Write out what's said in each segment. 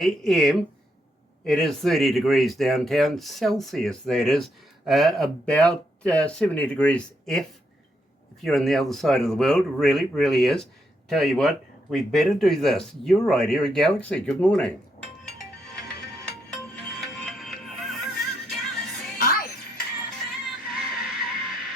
a.m. It is 30 degrees downtown, Celsius that is, about 70 degrees F if you're on the other side of the world. Really, really is. Tell you what, we better do this. You're right here at Galaxy. Good morning. Hi.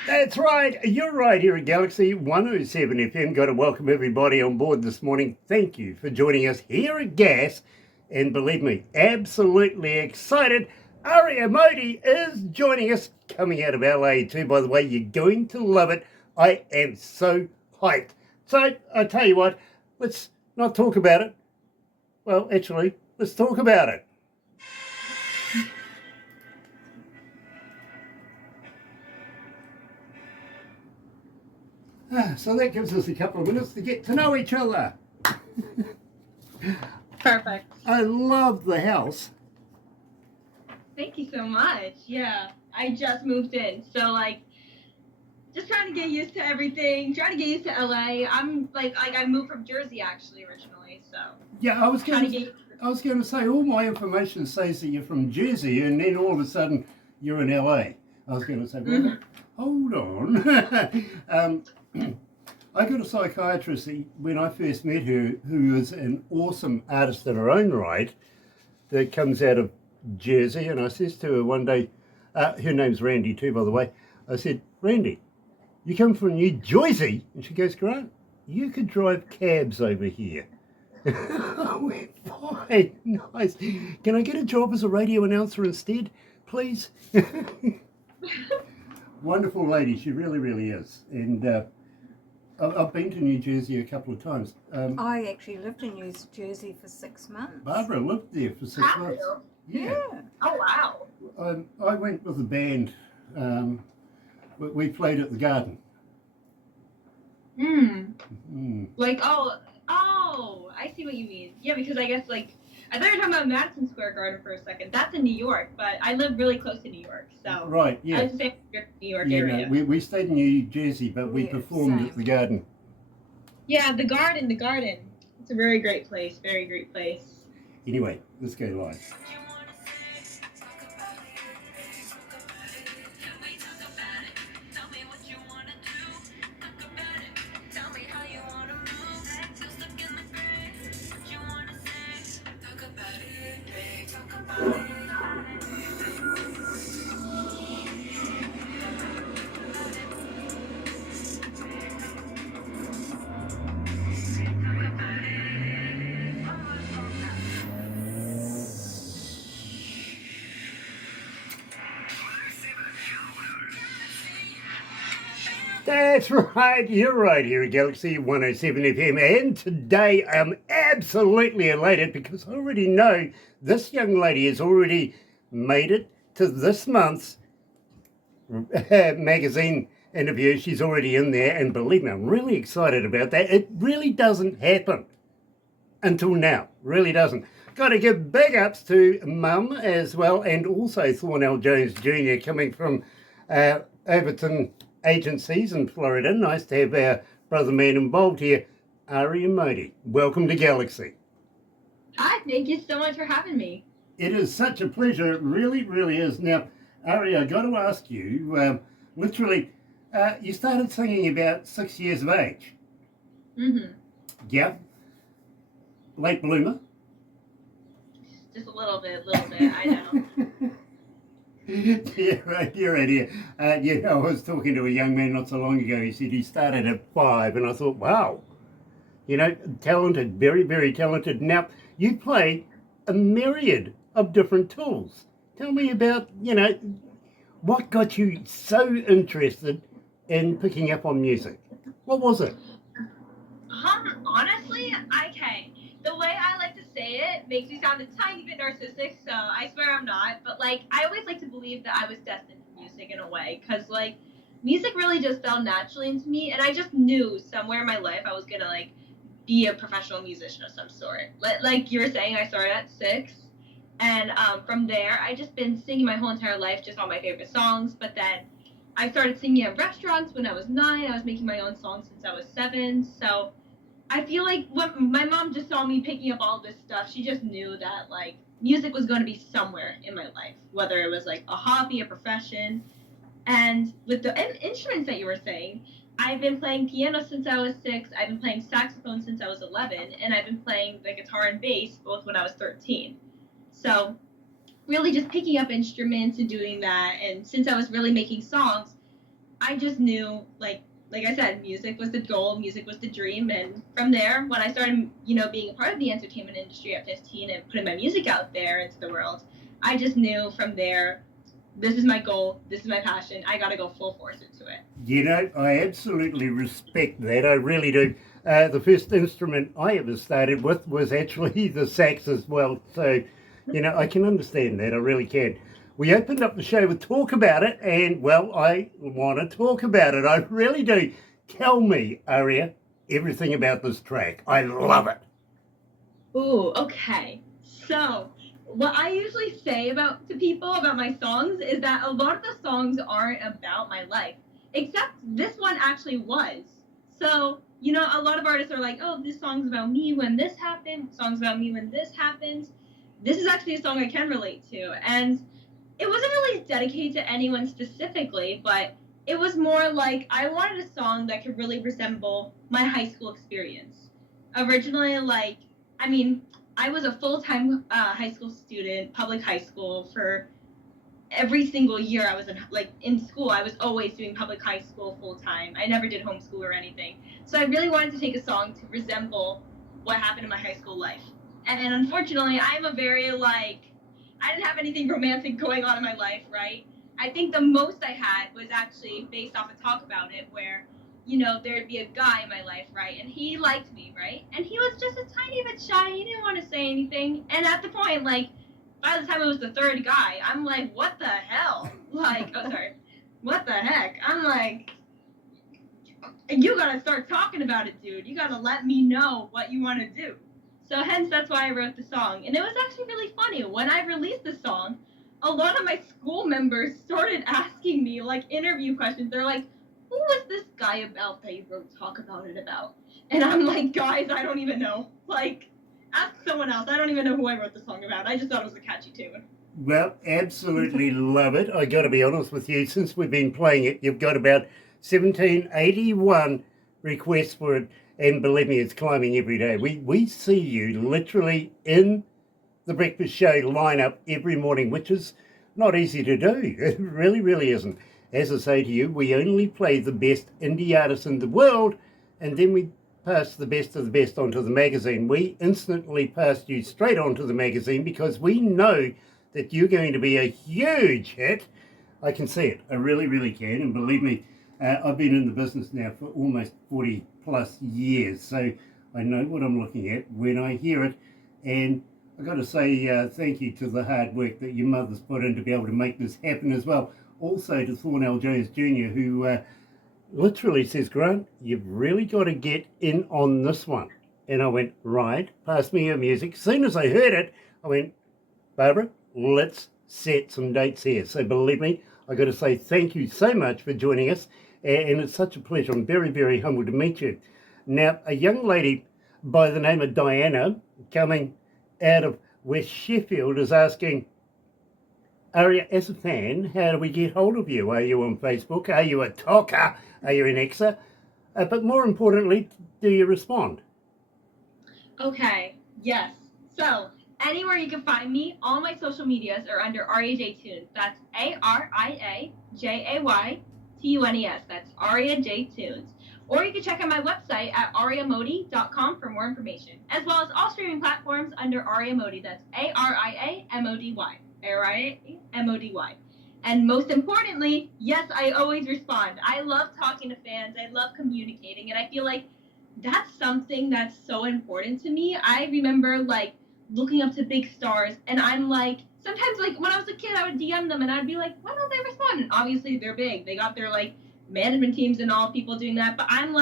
That's right. You're right here at Galaxy 107 FM. Got to welcome everybody on board this morning. Thank you for joining us here at Gas. And believe me, absolutely excited. Aria Mody is joining us, coming out of LA too, by the way. You're going to love it. I am so hyped. So I tell you what, let's not talk about it. Well, actually, let's talk about it. So that gives us a couple of minutes to get to know each other. Perfect. I love the house. Thank you so much. Yeah, I just moved in, so just trying to get used to everything. Trying to get used to LA. I'm like I moved from Jersey actually originally, so Yeah, I was trying to going get. I was going to say all my information says that you're from Jersey, and then all of a sudden you're in LA. I was going to say, well, hold on. I got a psychiatrist when I first met her, who is an awesome artist in her own right, that comes out of Jersey, and I says to her one day, her name's Randy too, by the way. I said, Randy, you come from New Jersey? And she goes, Grant, you could drive cabs over here. I went, fine, nice. Can I get a job as a radio announcer instead, please? Wonderful lady, she really, really is. And I've been to New Jersey a couple of times. I actually lived in New Jersey for 6 months. Barbara lived there for 6 months. Yeah. Oh wow. I went with a band. We played at the Garden. Like I see what you mean. Yeah, because I guess I thought you were talking about Madison Square Garden for a second. That's in New York, but I live really close to New York, so Right, yeah. I was saying New York Yeah, area. no, we stayed in New Jersey, but we Yeah, performed same. at the Garden. Yeah, the Garden. It's a very great place. Very great place. Anyway, let's go live. That's right, you're right here at Galaxy 107 FM, and today I'm absolutely elated because I already know this young lady has already made it to this month's magazine interview. She's already in there, and believe me, I'm really excited about that. It really doesn't happen until now, really doesn't. Got to give big ups to Mum as well, and also Thornell Jones Jr. coming from Overton Agencies in Florida. Nice to have our brother man involved here. Aria Mody, welcome to Galaxy. Hi, thank you so much for having me. It is such a pleasure. It really, really is. Now, Aria, I got to ask you, literally, you started singing about 6 years of age. Yeah. Late bloomer. Just a little bit, I know. Yeah, right, you're right here. I was talking to a young man not so long ago. He said he started at 5, and I thought, wow, talented, very, very talented. Now, you play a myriad of different tools. Tell me about, what got you so interested in picking up on music? What was it? Honestly, okay. The way I like to say it makes me sound a tiny bit narcissistic, so I swear I'm not. But I always like to believe that I was destined for music in a way, because music really just fell naturally into me, and I just knew somewhere in my life I was gonna be a professional musician of some sort. Like you were saying, I started at 6, and from there I just been singing my whole entire life, just all my favorite songs. But then I started singing at restaurants when I was 9. I was making my own songs since I was 7, so I feel like when my mom just saw me picking up all this stuff, she just knew that like music was going to be somewhere in my life, whether it was like a hobby, a profession. And with the instruments that you were saying, I've been playing piano since I was 6. I've been playing saxophone since I was 11, and I've been playing the guitar and bass both when I was 13. So really just picking up instruments and doing that. And since I was really making songs, I just knew like I said, music was the goal, music was the dream. And from there, when I started, being a part of the entertainment industry at 15 and putting my music out there into the world, I just knew from there, this is my goal, this is my passion, I gotta go full force into it. You know, I absolutely respect that. I really do. The first instrument I ever started with was actually the sax as well. So, I can understand that. I really can. We opened up the show with Talk About It, and, well, I want to talk about it. I really do. Tell me, Aria, everything about this track. I love it. Ooh, okay. So, what I usually say to people about my songs is that a lot of the songs aren't about my life, except this one actually was. So, a lot of artists are like, oh, this song's about me when this happened, song's about me when this happens. This is actually a song I can relate to, and it wasn't really dedicated to anyone specifically, but it was more like I wanted a song that could really resemble my high school experience. Originally, I was a full-time high school student, public high school, for every single year I was in school. I was always doing public high school full-time. I never did homeschool or anything. So I really wanted to take a song to resemble what happened in my high school life. And unfortunately, I'm a very, I didn't have anything romantic going on in my life, right? I think the most I had was actually based off of Talk About It, where, there'd be a guy in my life, right? And he liked me, right? And he was just a tiny bit shy. He didn't want to say anything. And at the point, by the time it was the third guy, I'm like, what the hell? What the heck? I'm like, you gotta start talking about it, dude. You gotta let me know what you want to do. So hence, that's why I wrote the song. And it was actually really funny. When I released the song, a lot of my school members started asking me, interview questions. They're like, who was this guy about that you wrote Talk About It about? And I'm like, guys, I don't even know. Ask someone else. I don't even know who I wrote the song about. I just thought it was a catchy tune. Well, absolutely love it. I got to be honest with you, since we've been playing it, you've got about 1781 requests for it, and believe me, it's climbing every day. We see you literally in the breakfast show lineup every morning, which is not easy to do. It really, really isn't. As I say to you, we only play the best indie artists in the world, and then we pass the best of the best onto the magazine. We instantly passed you straight onto the magazine because we know that you're going to be a huge hit. I can see it. I really, really can. And believe me, I've been in the business now for almost 40 plus years. So I know what I'm looking at when I hear it. And I've got to say thank you to the hard work that your mother's put in to be able to make this happen as well. Also to Thornell Jones Jr., who literally says, Grant, you've really got to get in on this one. And I went, right, pass me your music. As soon as I heard it, I went, Barbara, let's set some dates here. So believe me, I got to say thank you so much for joining us. And it's such a pleasure. I'm very, very humbled to meet you. Now, a young lady by the name of Diana, coming out of West Sheffield, is asking, Aria, as a fan, how do we get hold of you? Are you on Facebook? Are you a talker? Are you an Xer? But more importantly, do you respond? Okay, yes. So, anywhere you can find me, all my social medias are under Aria J Tunes. That's AriaJayTunes. That's Aria J Tunes. Or you can check out my website at ariamody.com for more information, as well as all streaming platforms under Aria Mody. That's ARIAMODY. ARIAMODY. And most importantly, yes, I always respond. I love talking to fans. I love communicating. And I feel like that's something that's so important to me. I remember looking up to big stars, and I'm sometimes when I was a kid, I would DM them and I'd be like, why don't they respond? And obviously they're big. They got their management teams and all people doing that. But I'm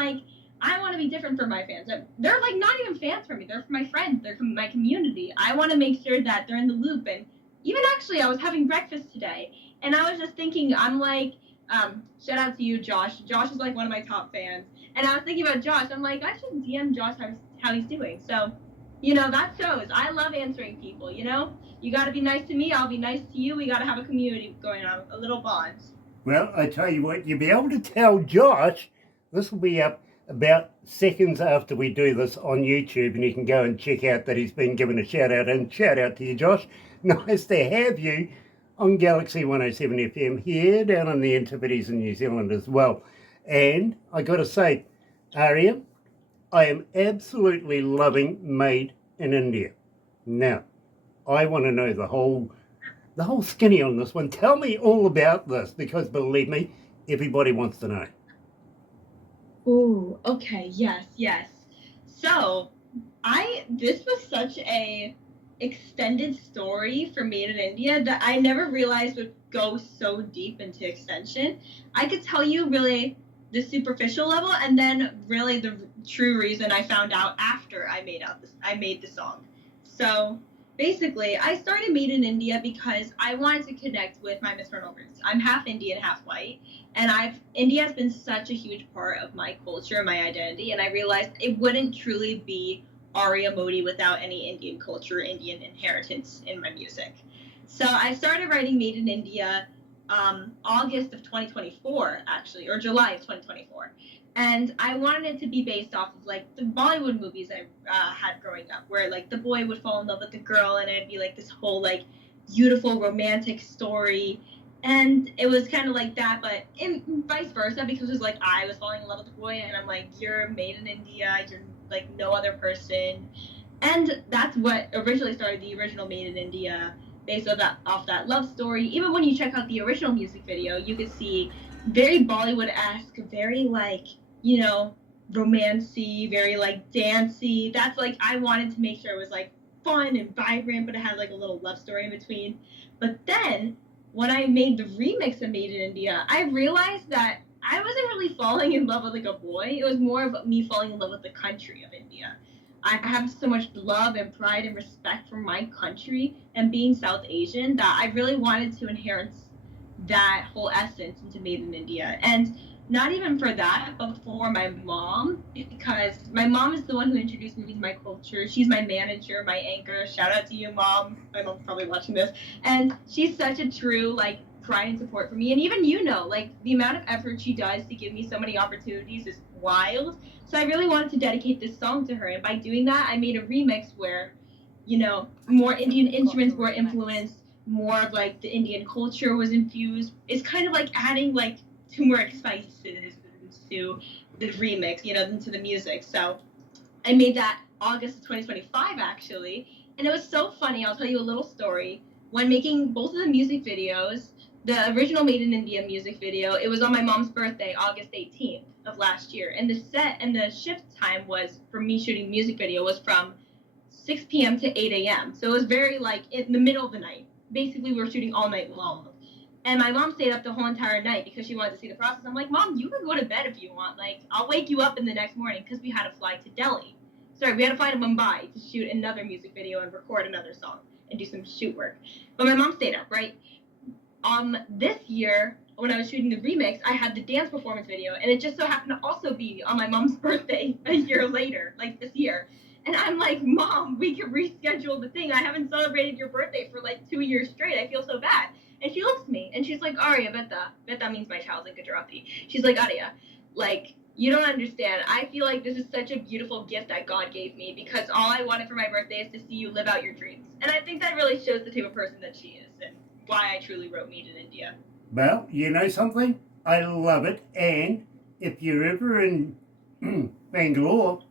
I want to be different for my fans. They're not even fans for me. They're for my friends. They're from my community. I want to make sure that they're in the loop. And even actually, I was having breakfast today, and I was just thinking, I'm shout out to you, Josh. Josh is one of my top fans. And I was thinking about Josh. I'm like, I should DM Josh how he's doing. So, you know, that shows. I love answering people, you know? You got to be nice to me. I'll be nice to you. We got to have a community going on, a little bond. Well, I tell you what, you'll be able to tell Josh, this will be up about seconds after we do this on YouTube, and you can go and check out that he's been given a shout out. And shout out to you, Josh. Nice to have you on Galaxy 107 FM here down in the Antipodes in New Zealand as well. And I got to say, Aria, I am absolutely loving Made in India. Now, I want to know the whole skinny on this one. Tell me all about this, because believe me, everybody wants to know. Ooh, okay, yes. So, this was such a extended story for Made in India that I never realized would go so deep into extension. I could tell you really the superficial level, and then really the true reason I found out after I made the song. So basically, I started Made in India because I wanted to connect with my maternal roots. I'm half Indian, half white, and India has been such a huge part of my culture and my identity, and I realized it wouldn't truly be Aria Mody without any Indian culture, Indian inheritance in my music. So I started writing Made in India August of 2024, actually, or July of 2024. And I wanted it to be based off of like the Bollywood movies I had growing up, where like the boy would fall in love with the girl, and it'd be like this whole like beautiful romantic story. And it was kind of like that, but vice versa, because it was like I was falling in love with the boy, and I'm like, you're made in India, you're like no other person. And that's what originally started the original Made in India, based off that love story. Even when you check out the original music video, you could see very Bollywood-esque, very like, you know, romancy, very like dancey. That's like, I wanted to make sure it was like fun and vibrant, but it had like a little love story in between. But then when I made the remix of Made in India, I realized that I wasn't really falling in love with like a boy. It was more of me falling in love with the country of India. I have so much love and pride and respect for my country and being South Asian that I really wanted to inherit that whole essence into Made in India. And not even for that, but for my mom, because my mom is the one who introduced me to my culture. She's my manager, my anchor. Shout out to you, Mom. My mom's probably watching this. And she's such a true, like, pride and support for me. And even like, the amount of effort she does to give me so many opportunities is wild. So I really wanted to dedicate this song to her. And by doing that, I made a remix where, you know, more Indian instruments were influenced, more of like the Indian culture was infused. It's kind of like adding like turmeric spices to the remix, you know, into the music. So I made that August of 2025 actually, and it was so funny. I'll tell you a little story. When making both of the music videos, the original Made in India music video, it was on my mom's birthday, August 18th of last year, and the shift time was for me shooting music video was from 6 p.m. to 8 a.m. So it was very like in the middle of the night. Basically, we were shooting all night long. And my mom stayed up the whole entire night because she wanted to see the process. I'm like, Mom, you can go to bed if you want. Like, I'll wake you up in the next morning, because we had to fly to Delhi. Sorry, we had to fly to Mumbai to shoot another music video and record another song and do some shoot work. But my mom stayed up, right? This year, when I was shooting the remix, I had the dance performance video, and it just so happened to also be on my mom's birthday a year later, like this year. And I'm like, Mom, we can reschedule the thing. I haven't celebrated your birthday for like 2 years straight. I feel so bad. And she looks at me, and she's like, Aria, Beta means my child's in Gujarati. She's like, Aria, like, you don't understand. I feel like this is such a beautiful gift that God gave me, because all I wanted for my birthday is to see you live out your dreams. And I think that really shows the type of person that she is and why I truly wrote Made in India. Well, you know something? I love it. And if you're ever in Bangalore,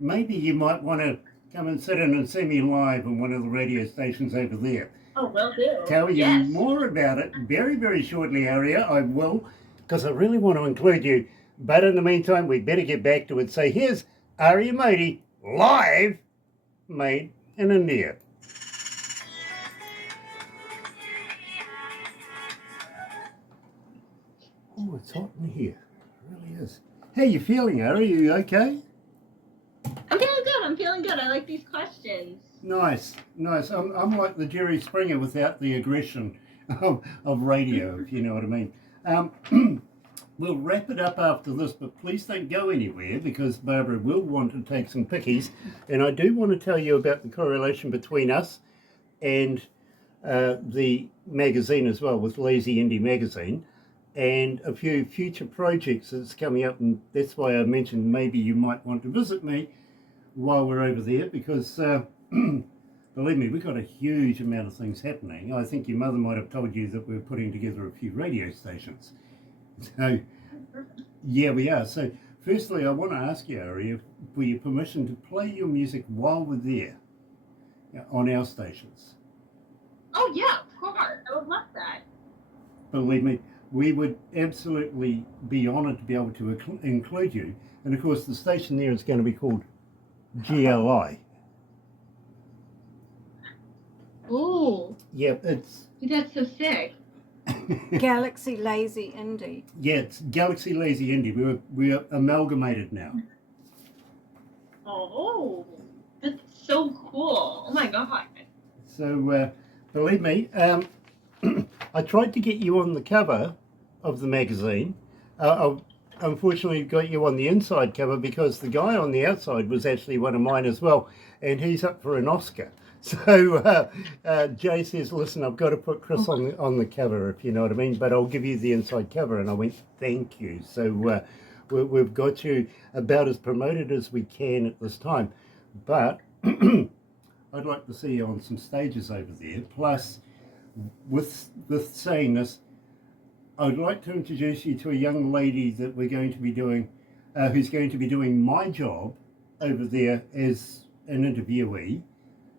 maybe you might want to come and sit in and see me live on one of the radio stations over there. Oh, will do. Tell you more about it very, very shortly, Aria. I will, because I really want to include you. But in the meantime, we better get back to it. So here's Aria Mody, live, Made in India. Oh, it's hot in here. It really is. How you feeling, Aria? Are you okay? I'm feeling good. I'm feeling good. I like these questions. Nice. I'm like the Jerry Springer without the aggression of radio, if you know what I mean. we'll wrap it up after this, but please don't go anywhere because Barbara will want to take some pickies. And I do want to tell you about the correlation between us and the magazine as well, with Lazy Indie Magazine, and a few future projects that's coming up. And that's why I mentioned maybe you might want to visit me while we're over there, because believe me, we've got a huge amount of things happening. I think your mother might have told you that we're putting together a few radio stations. So, yeah, we are. So, firstly, I want to ask you, Aria, for your permission to play your music while we're there on our stations. Oh yeah, of course. I would love that. Believe me, we would absolutely be honoured to be able to include you. And of course, the station there is going to be called GLI. Ooh, Yeah, it's that's so sick. Galaxy Lazy Indie. yeah, it's Galaxy Lazy Indie. We're amalgamated now. Oh, that's so cool. Oh my god. So believe me, I tried to get you on the cover of the magazine. I unfortunately got you on the inside cover because the guy on the outside was actually one of mine as well, and he's up for an Oscar. So Jay says, listen, I've got to put Chris on the cover, if you know what I mean, but I'll give you the inside cover. And I went, thank you. So we've got you about as promoted as we can at this time. But I'd like to see you on some stages over there. Plus, with saying this, I'd like to introduce you to a young lady that we're going to be doing, who's going to be doing my job over there as an interviewee.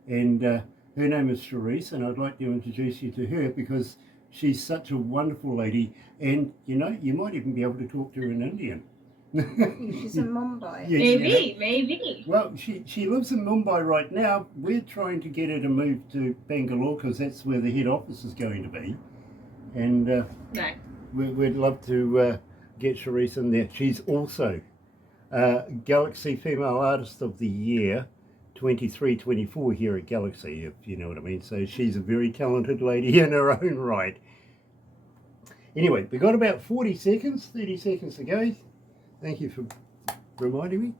And her name is Charisse, and I'd like to introduce you to her because she's such a wonderful lady. And, you know, you might even be able to talk to her in Indian. She's in Mumbai. Yeah, Maybe. Well, she lives in Mumbai right now. We're trying to get her to move to Bangalore because that's where the head office is going to be. And Nice. we'd love to get Charisse in there. She's also Galaxy Female Artist of the Year 23-24 here at Galaxy, if you know what I mean. So she's a very talented lady in her own right. Anyway, we've got about 30 seconds to go. Thank you for reminding me.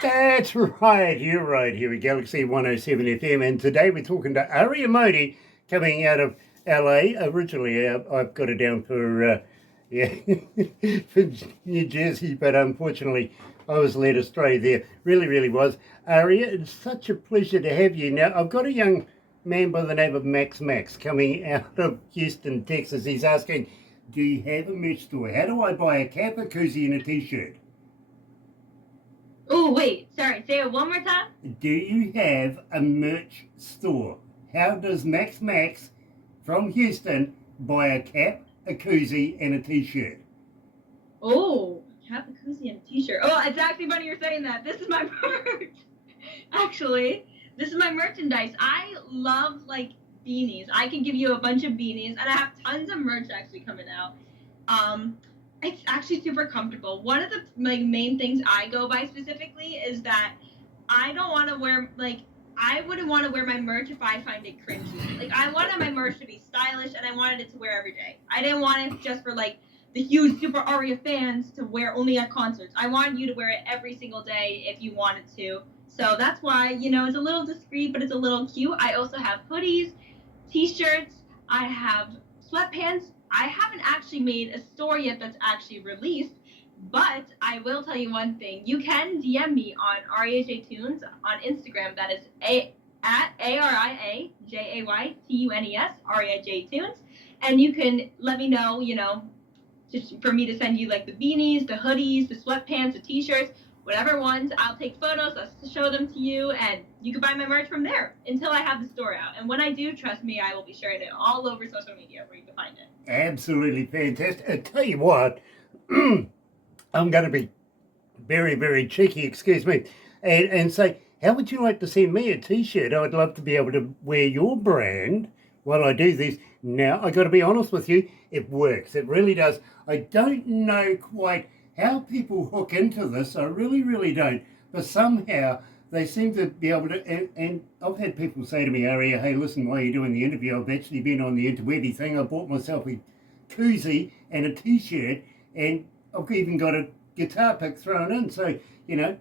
That's right, you're right, here at Galaxy 107 FM, and today we're talking to Aria Mody, coming out of LA. Originally, I've got it down for, for New Jersey, but unfortunately I was led astray there. Really was. Aria, it's such a pleasure to have you. Now, I've got a young man by the name of Max coming out of Houston, Texas. He's asking, do you have a merch store? How do I buy a cap, a koozie, and a t-shirt? Oh, wait. Sorry. Say it one more time. Do you have a merch store? How does Max from Houston buy a cap, a koozie, and a t-shirt? Oh, cap, a koozie, and a t-shirt. Oh, it's actually funny you're saying that. This is my merch. Actually, this is my merchandise. I love, like, beanies. I can give you a bunch of beanies, and I have tons of merch actually coming out. It's actually super comfortable. One of the main things I go by specifically is that I don't want to wear, like, I wouldn't want to wear my merch if I find it cringy. Like, I wanted my merch to be stylish, and I wanted it to wear every day. I didn't want it just for, like, the huge super Aria fans to wear only at concerts. I wanted you to wear it every single day if you wanted to. So that's why, you know, it's a little discreet, but it's a little cute. I also have hoodies, t-shirts, I have sweatpants. I haven't actually made a store yet that's actually released, but I will tell you one thing. You can DM me on Aria J Tunes on Instagram. That is at ARIAJAYTUNES, Aria J Tunes. And you can let me know, you know, just for me to send you like the beanies, the hoodies, the sweatpants, the t-shirts, whatever ones. I'll take photos, I'll show them to you, and you can buy my merch from there until I have the store out. And when I do, trust me, I will be sharing it all over social media where you can find it. Absolutely fantastic. I tell you what, I'm going to be very, very cheeky, excuse me, and say, how would you like to send me a t-shirt? I would love to be able to wear your brand while I do this. Now, I got to be honest with you, it works. It really does. I don't know quite how people hook into this. I really, really don't. But somehow they seem to be able to, and I've had people say to me, Aria, hey, listen, while you're doing the interview, I've actually been on the interwebby thing. I bought myself a koozie and a t-shirt, and I've even got a guitar pick thrown in. So, you know,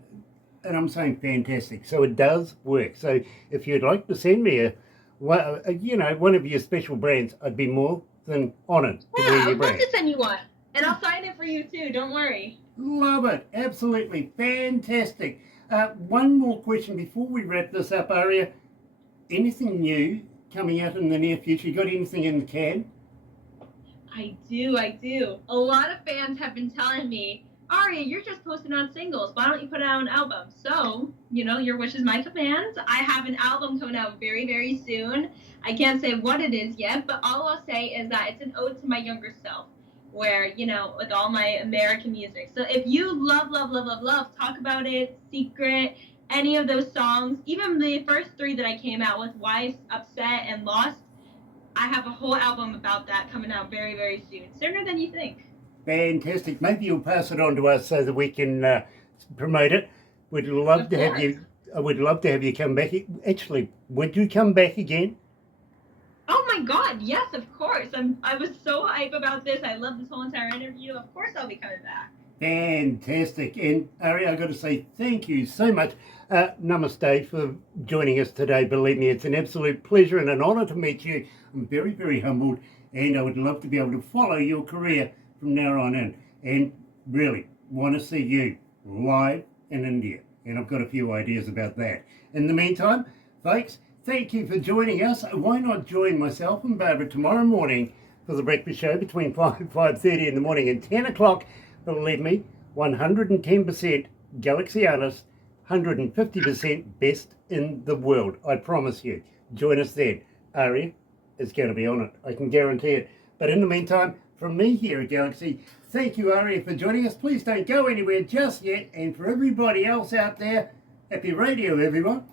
and I'm saying fantastic. So it does work. So if you'd like to send me one of your special brands, I'd be more than honoured to wear your I'd love brand. to send you one. And I'll sign it for you too, don't worry. Love it. Absolutely fantastic. One more question before we wrap this up, Aria. Anything new coming out in the near future? You got anything in the can? I do. A lot of fans have been telling me, Aria, you're just posting on singles. Why don't you put out an album? So, your wish is my command. I have an album coming out very, very soon. I can't say what it is yet, but all I'll say is that it's an ode to my younger self, where, with all my American music. So if you love, Talk About It, Secret, any of those songs, even the first 3 that I came out with, Wife, Upset, and Lost, I have a whole album about that coming out very, very soon, sooner than you think. Fantastic. Maybe you'll pass it on to us so that we can promote it. We'd love to have you. I would love to have you come back. Actually, would you come back again? Oh my God, yes, of course. I was so hype about this. I love this whole entire interview. Of course I'll be coming back. Fantastic. And Aria, I've got to say thank you so much. Namaste for joining us today. Believe me, it's an absolute pleasure and an honour to meet you. I'm very, very humbled, and I would love to be able to follow your career from now on in. And really want to see you live in India. And I've got a few ideas about that. In the meantime, folks, thank you for joining us. Why not join myself and Barbara tomorrow morning for the breakfast show between 5:30 in the morning and 10 o'clock. Believe me, 110% Galaxy107, 150% best in the world. I promise you. Join us then. Aria is going to be on it. I can guarantee it. But in the meantime, from me here at Galaxy, thank you, Aria, for joining us. Please don't go anywhere just yet. And for everybody else out there, happy radio, everyone.